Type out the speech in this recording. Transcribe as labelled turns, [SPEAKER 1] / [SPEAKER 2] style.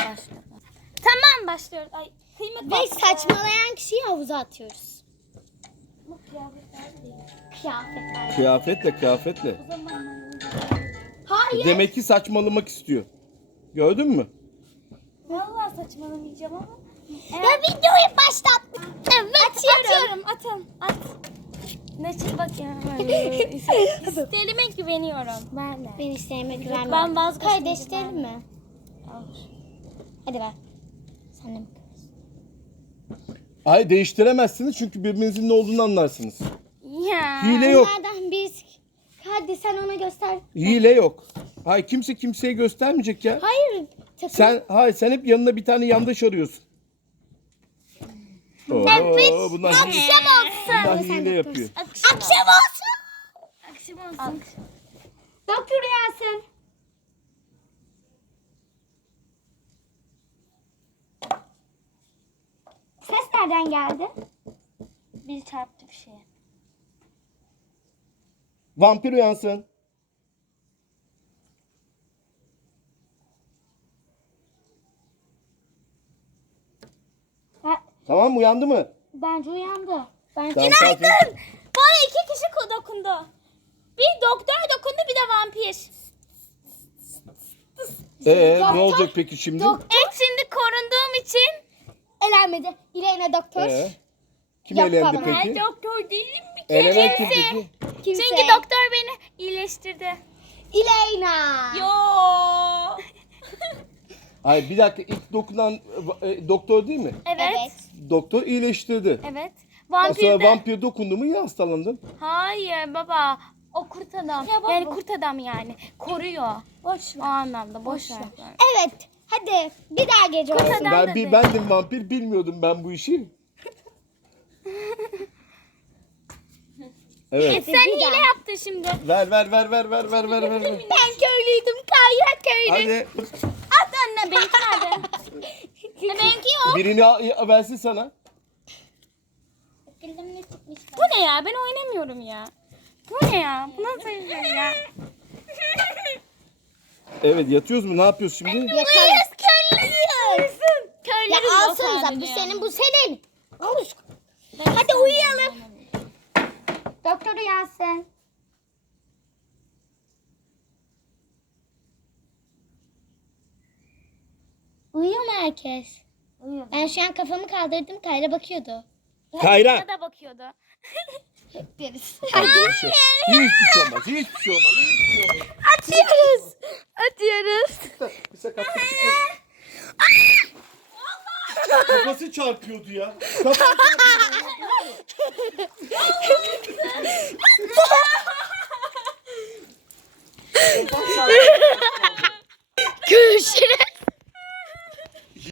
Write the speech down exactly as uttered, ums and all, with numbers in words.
[SPEAKER 1] başladı. Tamam başlıyoruz. Ay, kıymet
[SPEAKER 2] Ve
[SPEAKER 1] bastı.
[SPEAKER 2] saçmalayan kişiyi havuza atıyoruz.
[SPEAKER 1] Bu kıyafetler değil.
[SPEAKER 2] Kıyafetler.
[SPEAKER 3] Kıyafetle kıyafetle.
[SPEAKER 1] O zaman
[SPEAKER 2] Hayır.
[SPEAKER 3] Demek ki saçmalamak istiyor. Gördün mü?
[SPEAKER 1] vallahi saçmalamayacağım ama.
[SPEAKER 2] Ya videoyu başlat. Evet.
[SPEAKER 1] Atıyorum. Atın. At. Ne için bakıyorum. İsteğime güveniyorum. Ben de.
[SPEAKER 2] Ben isteğime güvenmiyorum.
[SPEAKER 1] Ben vazgeçtim.
[SPEAKER 2] Kardeşlerim mi?
[SPEAKER 1] Olur.
[SPEAKER 2] Hadi ver. Sen de mi?
[SPEAKER 3] Hayır değiştiremezsiniz çünkü birbirinizin ne olduğunu anlarsınız.
[SPEAKER 1] Ya.
[SPEAKER 3] Hile yok.
[SPEAKER 2] Bunlardan biz. Hadi sen ona göster.
[SPEAKER 3] Hile yok. Hayır kimse kimseye göstermeyecek ya.
[SPEAKER 2] Hayır. Takım.
[SPEAKER 3] Sen hayır sen hep yanına bir tane yandaş arıyorsun. Oo, bunlar hile,
[SPEAKER 2] Akşam olsun.
[SPEAKER 3] bunlar hile yapıyor.
[SPEAKER 1] Akşam,
[SPEAKER 2] Akşam olsun.
[SPEAKER 1] Akşam olsun.
[SPEAKER 2] Doktor Yasin. Ses nereden geldi?
[SPEAKER 1] Bir çarptı bir şeye.
[SPEAKER 3] Vampir uyansın.
[SPEAKER 2] Ha,
[SPEAKER 3] Tamam uyandı mı?
[SPEAKER 2] bence uyandı. Ben
[SPEAKER 3] Tamam, sakin.
[SPEAKER 1] Bana iki kişi dokundu. Bir doktor dokundu bir de vampir.
[SPEAKER 3] Ee,
[SPEAKER 2] Doktor-
[SPEAKER 3] ne olacak peki şimdi?
[SPEAKER 2] Doktor
[SPEAKER 1] Evet şimdi korunduğum için.
[SPEAKER 2] elenmedi. İleyna doktor.
[SPEAKER 3] Ee, kim
[SPEAKER 2] Yok,
[SPEAKER 3] elendi
[SPEAKER 2] tamam.
[SPEAKER 1] Ben
[SPEAKER 3] peki?
[SPEAKER 1] doktor değilim bir kere.
[SPEAKER 3] Elenen kim peki?
[SPEAKER 2] Kimse.
[SPEAKER 1] Çünkü doktor beni iyileştirdi.
[SPEAKER 2] İleyna.
[SPEAKER 1] Yo.
[SPEAKER 3] Hayır bir dakika ilk dokunan e, doktor değil mi?
[SPEAKER 1] Evet.
[SPEAKER 2] Evet.
[SPEAKER 3] Doktor iyileştirdi.
[SPEAKER 1] Evet.
[SPEAKER 3] Ondan
[SPEAKER 1] Vampir
[SPEAKER 3] sonra
[SPEAKER 1] de.
[SPEAKER 3] vampir dokundu mu yine hastalandın.
[SPEAKER 1] Hayır baba. O kurt adam.
[SPEAKER 2] baba.
[SPEAKER 1] Yani kurt adam yani. Koruyor.
[SPEAKER 2] Boş
[SPEAKER 1] O anlamda boş, ver.
[SPEAKER 2] Evet. Hadi bir daha gece olsun.
[SPEAKER 1] adam-
[SPEAKER 3] Ben
[SPEAKER 1] da
[SPEAKER 3] bir
[SPEAKER 1] değil.
[SPEAKER 3] bendim vampir bilmiyordum ben bu işi. Evet.
[SPEAKER 1] Sen
[SPEAKER 2] Bir
[SPEAKER 1] hile
[SPEAKER 2] daha.
[SPEAKER 1] yaptın şimdi.
[SPEAKER 3] Ver ver ver ver ver ver ver ver. ver.
[SPEAKER 2] Ben köylüydüm. Kayra köylü.
[SPEAKER 3] Hadi
[SPEAKER 1] At anne benimki nerede? E, benimki yok.
[SPEAKER 3] birini al- versin sana.
[SPEAKER 2] Ne çıkmış?
[SPEAKER 1] Bu ne ya? Ben oynamıyorum ya. Bu ne ya? Bu nasıl bir şey ya?
[SPEAKER 3] Evet yatıyoruz mu ne yapıyoruz şimdi?
[SPEAKER 2] Yatarız.
[SPEAKER 1] Köylüyüz. Köylüyüz.
[SPEAKER 2] Ya
[SPEAKER 1] o
[SPEAKER 2] alsanıza
[SPEAKER 1] sadece
[SPEAKER 2] bu
[SPEAKER 1] ya.
[SPEAKER 2] senin bu senin. Al.
[SPEAKER 1] Ben
[SPEAKER 2] Hadi
[SPEAKER 1] istemiyorum.
[SPEAKER 2] uyuyalım. Doktor uyansın. Uyuyor mu herkes?
[SPEAKER 1] Uyuyor.
[SPEAKER 2] Ben şu an kafamı kaldırdım. Kayra bakıyordu.
[SPEAKER 3] Kayra.
[SPEAKER 1] Bana da bakıyordu.
[SPEAKER 2] Deriz.
[SPEAKER 3] Hiçbir şey olmaz. Hiçbir şey olmaz. Hiçbir şey olmaz.
[SPEAKER 1] Atıyoruz. Atıyoruz.
[SPEAKER 3] Bir sakatlık çıkmadı. Kafası çarpıyordu ya. Kafası çarpıyordu. Kafası çarpıyordu.